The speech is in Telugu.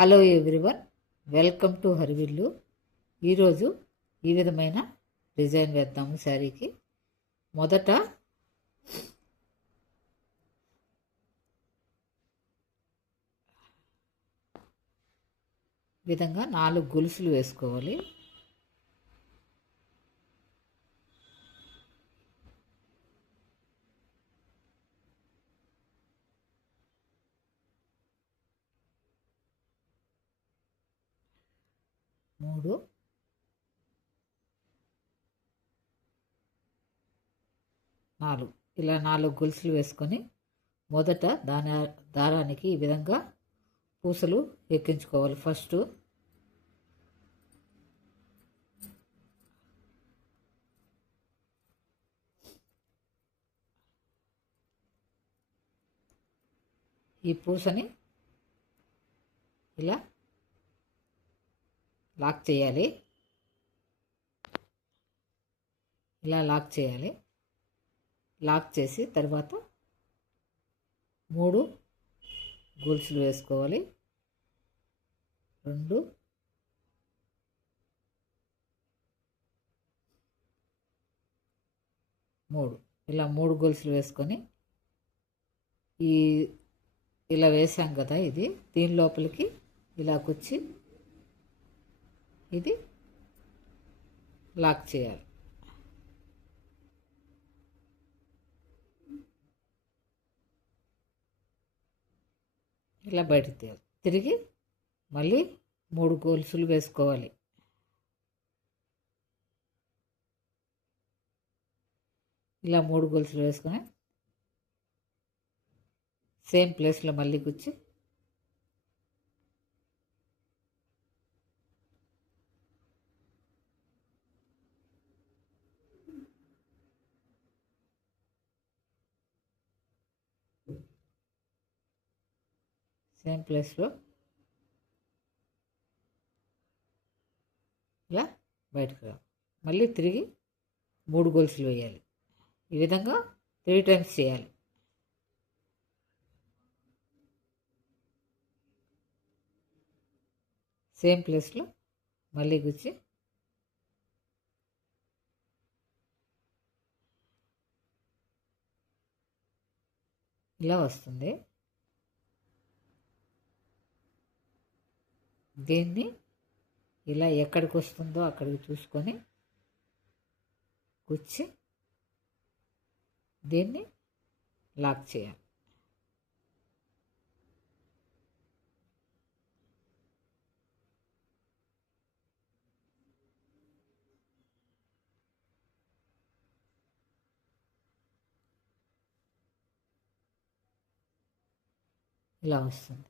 హలో ఎవ్రీవన్, వెల్కమ్ టు హరివిల్లు. ఈరోజు ఈ విధమైన డిజైన్ వేద్దాము శారీకి. మొదట విధంగా 4 గొలుసులు వేసుకోవాలి. మూడు, నాలుగు, ఇలా 4 గొలుసులు వేసుకొని మొదట దారానికి ఈ విధంగా పూసలు ఎక్కించుకోవాలి. ఫస్ట్ ఈ పూసని ఇలా లాక్ చేయాలి. ఇలా లాక్ చేయాలి. లాక్ చేసి తర్వాత 3 గొలుసులు వేసుకోవాలి. 2, 3, ఇలా 3 గొలుసులు వేసుకొని ఇలా వేసాం కదా, దీని లోపలికి ఇలా కూర్చి ఇది లాక్ చేయాలి. ఇలా బయటకు తీయాలి. తిరిగి మళ్ళీ 3 గొలుసులు వేసుకోవాలి. ఇలా 3 గొలుసులు వేసుకొని సేమ్ ప్లేస్లో మళ్ళీ కూర్చి సేమ్ ప్లేస్లో ఇలా బయటకు రా. మళ్ళీ తిరిగి 3 గొలుసులు వేయాలి. ఈ విధంగా 3 టైమ్స్ చేయాలి. సేమ్ ప్లేస్లో మళ్ళీ గుచ్చి ఇలా వస్తుంది. దీన్ని ఇలా ఎక్కడికి వస్తుందో అక్కడికి చూసుకొని గుచ్చి దీన్ని లాక్ చేయాలి. ఇలా వస్తుంది.